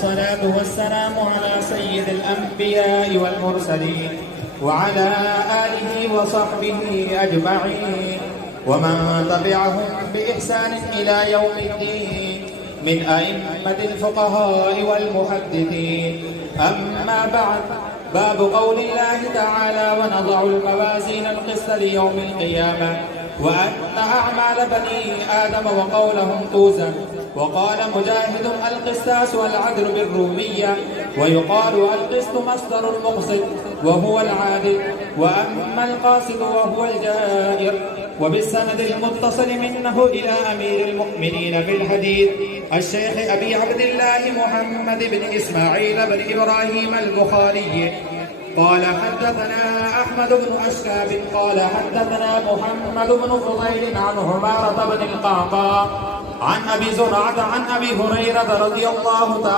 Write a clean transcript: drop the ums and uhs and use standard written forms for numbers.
والصلاة والسلام على سيد الأنبياء والمرسلين وعلى آله وصحبه أجمعين ومن تبعهم بإحسان إلى يوم الدين من أئمة الفقهاء والمحدثين. أما بعد، باب قول الله تعالى: ونضع الموازين القسط ليوم القيامة وأن أعمال بني آدم وقولهم توزن. وقال مجاهد: القساس والعدل بالرومية، ويقال القسط مصدر المقسط وهو العادل، وأما القاسط وهو الجائر. وبالسند المتصل منه إلى أمير المؤمنين في الحديث الشيخ أبي عبد الله محمد بن إسماعيل بن إبراهيم البخاري قال: حدثنا أحمد بن أشكاب قال: حدثنا محمد بن فضيل عن عمارة بن القعقاع عن أبي زرعة عن أبي هريرة رضي الله تعالى